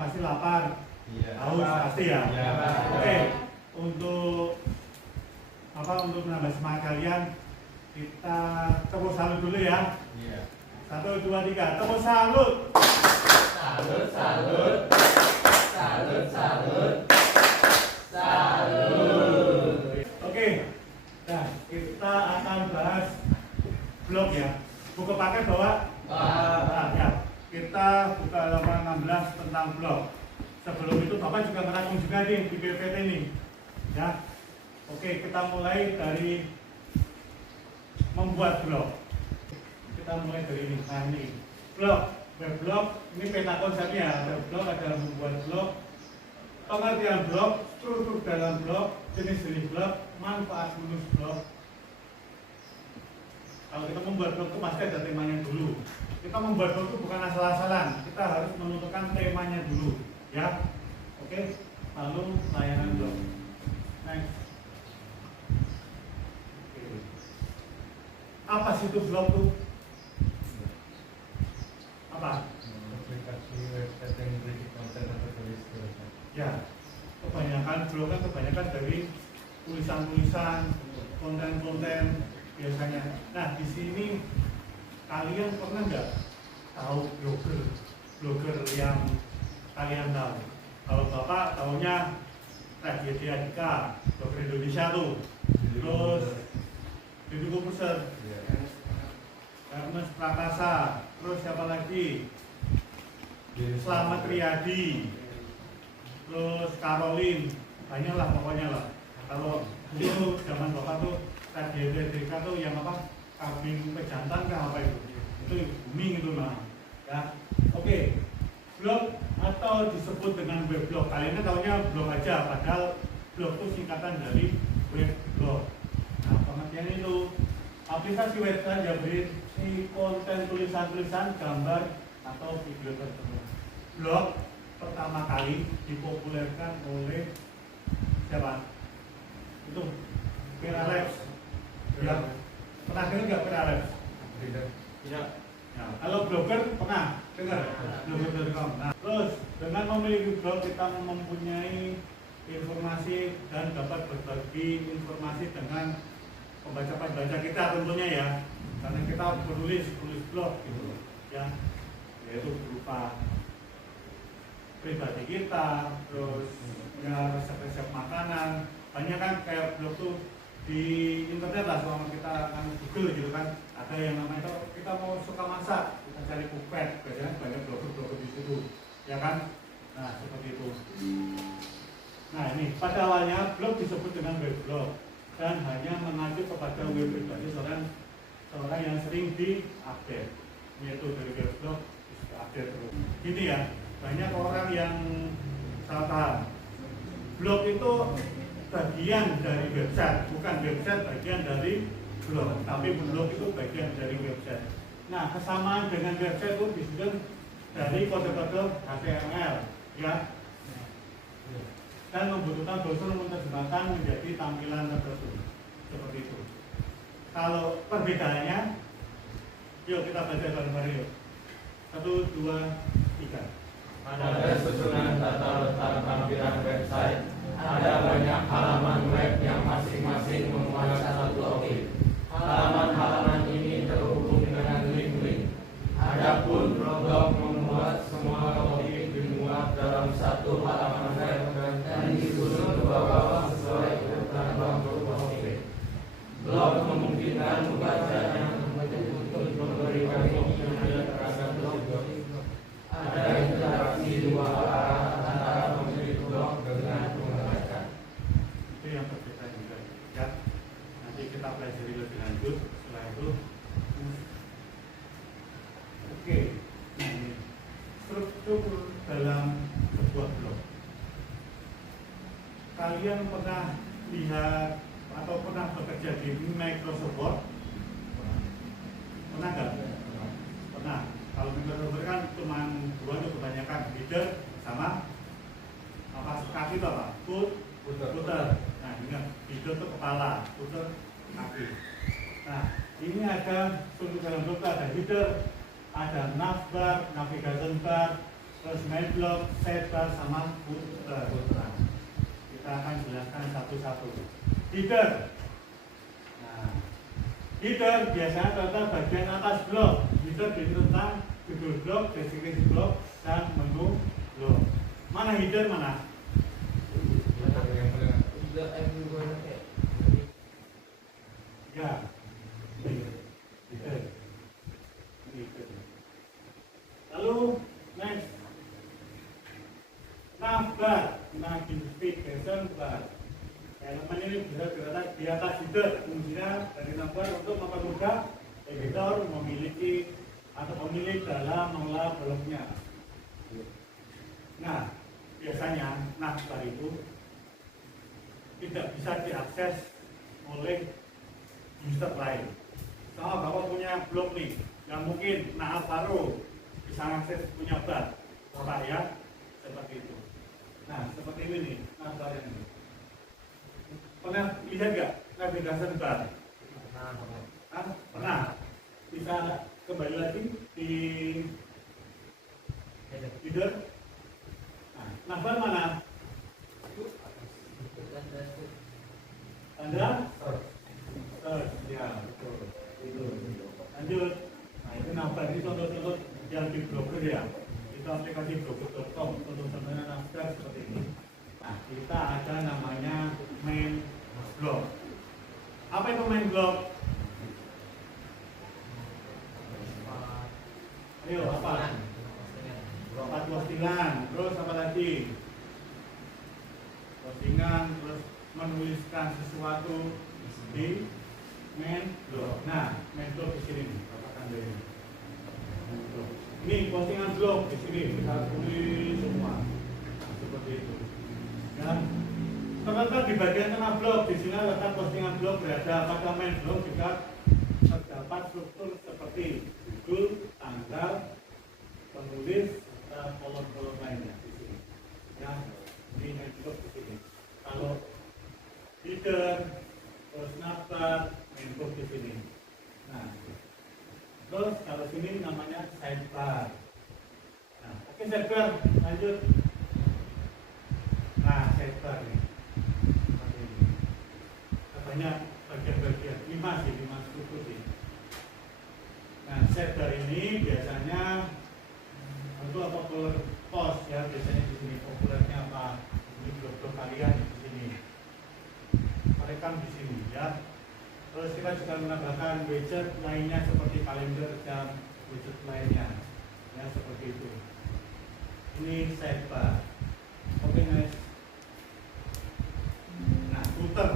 pasti lapar. Iya. Haus pasti ya. Iya. Oke, untuk untuk menambah semangat kalian, kita tepuk salut dulu ya. Iya. 1, 2, 3, tepuk salut. Salut, salut. Salut, salut. Salut. Oke, nah kita akan bahas blog ya. Buku paket bawa? Nah, ya. Kita buka halaman 16 tentang blog. Sebelum itu Bapak juga merangkum juga nih di PPT ini. Ya. Oke, kita mulai dari membuat blog. Kita mulai dari ini. Nah, ini blog, web blog. Ini peta konsepnya. Web blog adalah membuat blog. Pengertian blog, struktur dalam blog, jenis-jenis blog, manfaat menulis blog. Kalau kita membuat blog itu pasti ada temanya dulu. Kita membuat blog itu bukan asal-asalan. Kita harus menentukan temanya dulu, ya. Oke. Lalu layanan blog. Next. Oke. Apa sih itu blog tuh? Apa? Aplikasi website yang berisi konten atau tulis tulisan. Ya. Kebanyakan blog kan kebanyakan dari tulisan-tulisan, konten-konten biasanya. Nah, di sini kalian pernah nggak tahu blogger yang kalian tahu? Kalau Bapak tahunya Raditya Dika, blogger Indonesia tuh. Terus Deddy Corbuzier, Ernest Prakasa, terus siapa lagi? Slamet Riyadi, terus Caroline, banyak lah pokoknya lah. Kalau dulu zaman Bapak tuh Raditya Dika tuh yang apa? Kambing pejantan kah apa itu? Itu booming itu mah. Ya. Oke. Blog atau disebut dengan web blog. Kalian kan taunya blog aja, padahal blog itu singkatan dari web blog. Nah, pengertian itu aplikasi website yang berisi konten tulisan-tulisan, gambar atau video tersebut. Blog pertama kali dipopulerkan oleh siapa? Itu Vera Labs. Ya. Pernah dengar nggak Vera Labs? Tidak. Tidak. Nah, kalau blogger pernah dengar? Blogger.com. Nah, terus dengan memiliki blog kita mempunyai informasi dan dapat berbagi informasi dengan pembaca-pembaca kita tentunya ya, karena kita tulis blog gitu ya, yaitu berupa pribadi kita, terus ya resep-resep makanan, banyak kan kayak blog tuh di internet lah, selama kita akan Google gitu kan, ada yang namanya itu kita mau suka masak, kita cari cookpad, biasanya banyak blogger di situ, ya kan? Nah seperti itu. Nah ini pada awalnya blog disebut dengan web blog dan hanya mengacu kepada web pribadi seorang yang sering diupdate, yaitu dari web blog update terus. Gini ya, banyak orang yang salah paham. Blog itu bagian dari website, bukan website bagian dari blog, tapi blog itu bagian dari website. Nah, kesamaan dengan website itu disusun dari kode-kode HTML, ya, dan membutuhkan browser menerjemahkan menjadi tampilan tertentu, seperti itu. Kalau perbedaannya, yuk kita baca bareng-bareng yuk. 1, 2, 3. Pada susunan tata letak tampilan website, ada banyak halaman web yang masing-masing memuat satu topik. Halaman-halaman ini terhubung dengan link-link. Adapun blog membuat semua topik dimuat dalam satu halaman web dan disusun ke bawah sesuai urutan waktu topik. Blog memungkinkan pembacanya untuk memberikan opsi terhadap blog. Ada interaksi dua arah antara pemilik blog dengan pembaca. Itu yang berbeda juga, ya. Nanti kita pelajari lebih lanjut setelah itu. Oke, nah ini struktur dalam sebuah blog. Kalian pernah lihat atau pernah bekerja di Microsoft Word? Pernah nggak? Pernah. Kalau Microsoft Word kan cuma dua tuh kebanyakan, header sama apa kaki itu apa? Footer. Nah, ingat header itu kepala, footer kaki. Nah, ini ada struktur dalam blog, ada header, ada navbar, navigation bar, terus main blog, sidebar sama footer. Kita akan jelaskan satu-satu. Header. Nah, header biasanya terletak bagian atas blog. Header tentang judul blog, deskripsi blog, dan menu blog. Mana header mana? Ya, header. Lalu next, navbar, navigation bar. Elemen ini bisa terletak di atas header. Fungsinya dari navbar untuk mempermudah editor memiliki atau pemilik dalam mengelola blognya. Nah, biasanya navbar itu tidak bisa diakses oleh user lain. Kalau Bapak punya blog nih, yang mungkin baru bisa akses punya bar, Bapak ya, seperti itu. Nah, seperti ini nih, navbar ini. Pernah lihat nggak navigation bar? Pernah. Bisa kembali lagi di header. Nah, navbar mana? Anda? Ya, betul. Itu. Lanjut. Nah, itu navbar ini contoh-contoh yang di blogger ya. Itu aplikasi blogger.com untuk contohnya navbar seperti ini. Nah, kita ada namanya main blog. Apa itu main blog? Ayo, apa? Tempat postingan. Terus apa lagi? Postingan, terus menuliskan sesuatu di main blog. Nah, main blog di sini, katakan dari ini postingan blog di sini kita tulis semua. Nah, seperti itu. Ya. Terletak di bagian tengah blog, di sini letak postingan blog berada. Pada main blog juga terdapat struktur seperti judul, tanggal, penulis, dan kolom-kolom lainnya di sini. Ya, ini main blog di sini. Kalau header, terus navbar, main blog di sini. Nah, terus kalau sini namanya sidebar. Nah, oke sidebar, lanjut. Nah, sidebar nih. Banyak bagian-bagian, 5 struktur sih. Nah, sidebar ini biasanya untuk popular post ya, biasanya di sini populernya apa? Ini blog-blog kalian di sini. Merekam di sini ya. Terus kita juga menambahkan widget lainnya seperti kalender dan widget lainnya ya, seperti itu. Ini sidebar. Oke guys. Nah, footer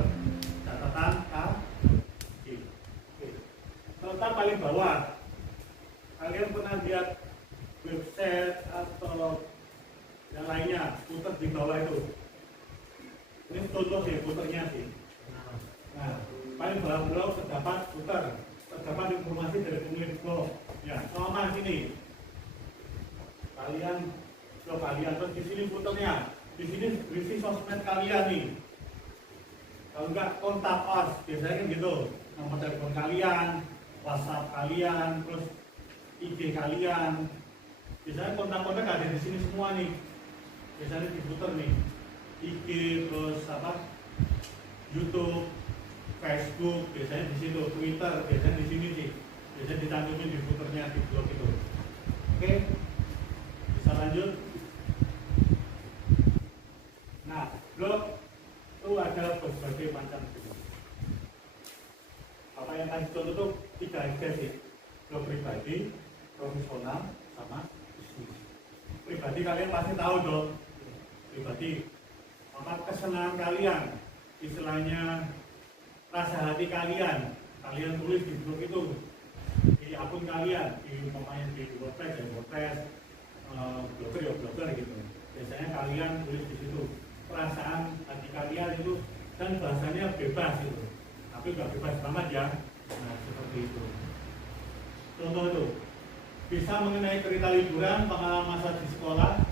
catatan kaki. Terletak paling bawah. Kalian pernah lihat website atau yang lainnya, footer di bawah itu. Ini contoh sih footernya sih. Nah, paling bawah blog terdapat footer, terdapat informasi dari pemilik blog. Ya, sama sini. Kalian blog kalian, terus di sini footernya. Di sini berisi sosmed kalian nih. Kalau enggak kontak us, biasanya kan gitu. Nomor telepon kalian, WhatsApp kalian, terus IG kalian. Biasanya kontak-kontak ada di sini semua nih. Biasanya di footer nih. IG, terus apa? YouTube, Facebook, biasanya di situ, Twitter, biasanya di sini sih. Biasanya dicantumin di footernya di blog itu. Oke, bisa lanjut. Nah, blog itu ada berbagai macam jenis. Apa yang tadi contoh itu 3 aja sih. Blog pribadi, profesional, sama bisnis. Pribadi kalian pasti tahu dong. Pribadi, apa kesenangan kalian, istilahnya rasa hati kalian tulis di blog itu, di akun kalian, di umpamanya di WordPress, blogger gitu. Biasanya kalian tulis di situ perasaan hati kalian itu, dan bahasanya bebas gitu, tapi nggak bebas banget ya. Nah, seperti itu. Contoh itu bisa mengenai cerita liburan, pengalaman masa di sekolah,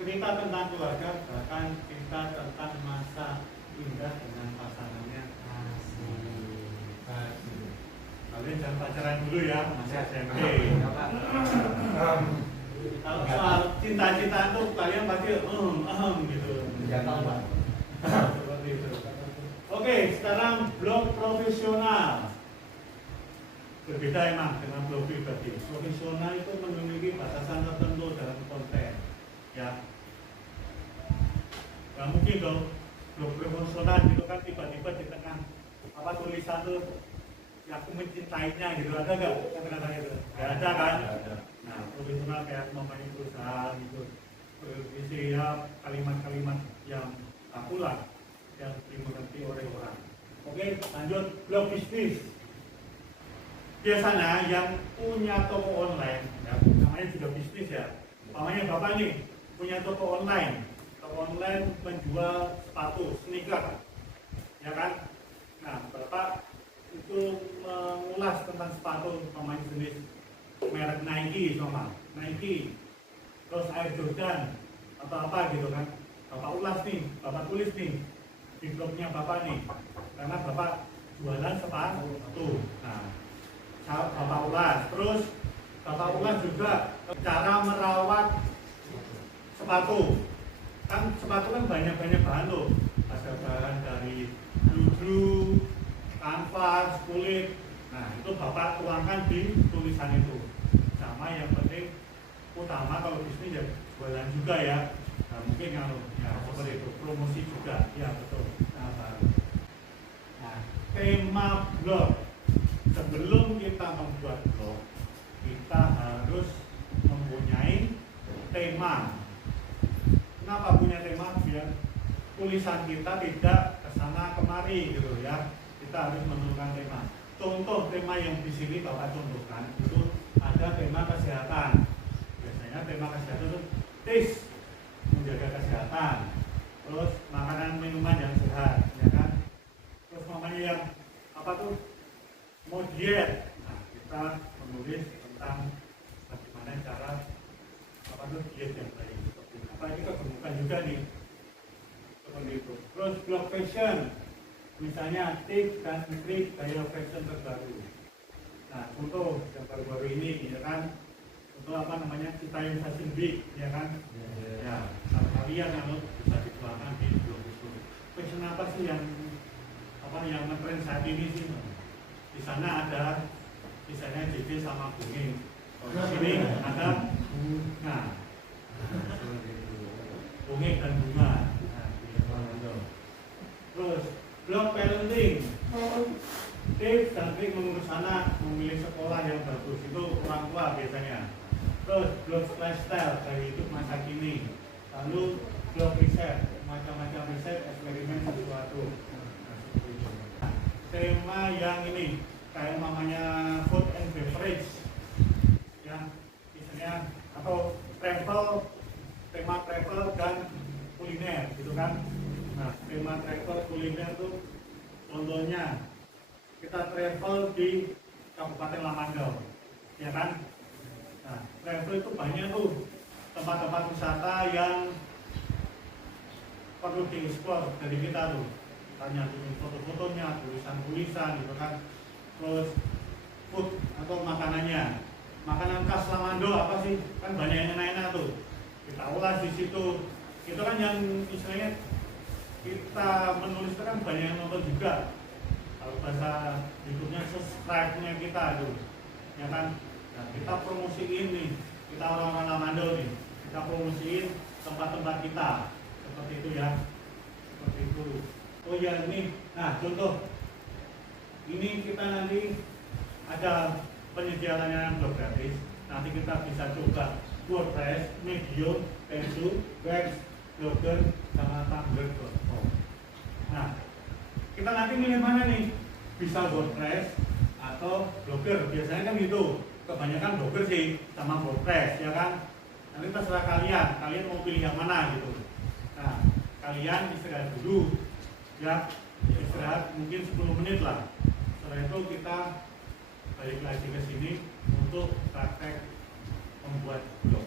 cerita tentang keluarga, bahkan cerita tentang masa indah dengan pasangannya. Kalian jangan pacaran dulu ya, masih SMP. Kalau soal cinta-cintaan tuh kalian pasti gitu. Ya tahu Pak. Seperti itu. Oke, sekarang blog profesional. Berbeda emang dengan blog pribadi. Profesional itu memiliki batasan tertentu dalam konten. Ya. Gak mungkin dong blog profesional gitu kan tiba-tiba di tengah apa tulisan tuh ya aku mencintainya gitu, ada gak kata-kata gitu? Gak ada kan? Nah, profesional kayak mempunyai perusahaan gitu, berisi ya kalimat-kalimat yang akurat yang dimengerti oleh orang. Oke, lanjut blog bisnis. Biasanya yang punya toko online, ya, namanya juga bisnis ya. Namanya bapak nih punya toko online menjual sepatu, sneaker, ya kan? Nah, bapak itu mengulas tentang sepatu, namanya jenis merek Nike, sama Nike, terus Air Jordan atau apa gitu kan? Bapak ulas nih, bapak tulis nih di blognya bapak nih, karena bapak jualan sepatu. Nah, bapak ulas, terus bapak ulas juga cara merawat sepatu. Kan sepatu kan banyak-banyak bahan tuh, ada bahan dari bludru, kanvas, kulit. Nah, itu bapak tuangkan di tulisan itu. Sama yang penting utama kalau bisnis ya jualan juga ya. Nah, mungkin kalau ya seperti itu, promosi juga, ya betul. Nah, tema blog. Sebelum kita membuat blog, kita harus mempunyai tema. Kenapa punya tema? Biar tulisan kita tidak kesana kemari gitu ya. Kita harus menentukan tema. Contoh tema yang di sini bapak contohkan itu ada tema kesehatan. Biasanya tema kesehatan itu tips, menjaga kesehatan. Terus makanan minuman yang sehat, ya kan? Terus namanya yang apa tuh? Mau diet. Nah, kita menulis tentang bagaimana cara apa tuh diet yang baik. Apa ini kebutuhan juga nih seperti itu. Terus blog fashion, misalnya tips dan trik gaya fashion terbaru. Nah, contoh yang baru-baru ini, ya kan? Contoh apa namanya? Citarum Fashion Week, ya kan? Ya, kalian yang bisa dituangkan di blog itu. Fashion apa sih yang ngetren saat ini sih? Di sana ada misalnya JJ sama Bunging. Di sini ada Bunging dan Bunga. Terus blog parenting, tips dan trik mengurus anak, memilih sekolah yang bagus, itu orang tua biasanya. Terus blog lifestyle dari hidup masa kini. Lalu blog riset, macam-macam riset, eksperimen sesuatu. Tema yang ini kayak namanya food and beverage, ya, misalnya atau travel, tema travel dan kuliner, gitu kan? Nah, tema travel kuliner tuh contohnya kita travel di Kabupaten Lamandau, ya kan? Nah, travel itu banyak tuh tempat-tempat wisata yang perlu dieksplor dari kita tuh. Tanya tuh foto-fotonya, tulisan-tulisan, gitu kan? Terus food atau makanannya, makanan khas Lamandau apa sih? Kan banyak yang enak-enak tuh. Kita ulas di situ. Itu kan yang istilahnya kita menulis itu kan banyak yang nonton juga. Kalau bahasa YouTube-nya subscribe-nya kita tuh, ya kan? Nah, kita promosiin nih, kita orang-orang Lamandau nih, kita promosiin tempat-tempat kita, seperti itu ya, seperti itu. Oh ya ini, nah contoh, ini kita nanti ada penyediaan blog gratis. Nanti kita bisa coba WordPress, Medium, Pensu, Wix, Blogger, sama Tumblr.com. Nah, kita nanti milih mana nih? Bisa WordPress atau Blogger. Biasanya kan gitu. Kebanyakan Blogger sih sama WordPress, ya kan? Nanti terserah kalian mau pilih yang mana gitu. Nah, kalian istirahat dulu, ya. Istirahat mungkin 10 menit lah. Setelah itu kita balik lagi ke sini untuk praktek membuat blog.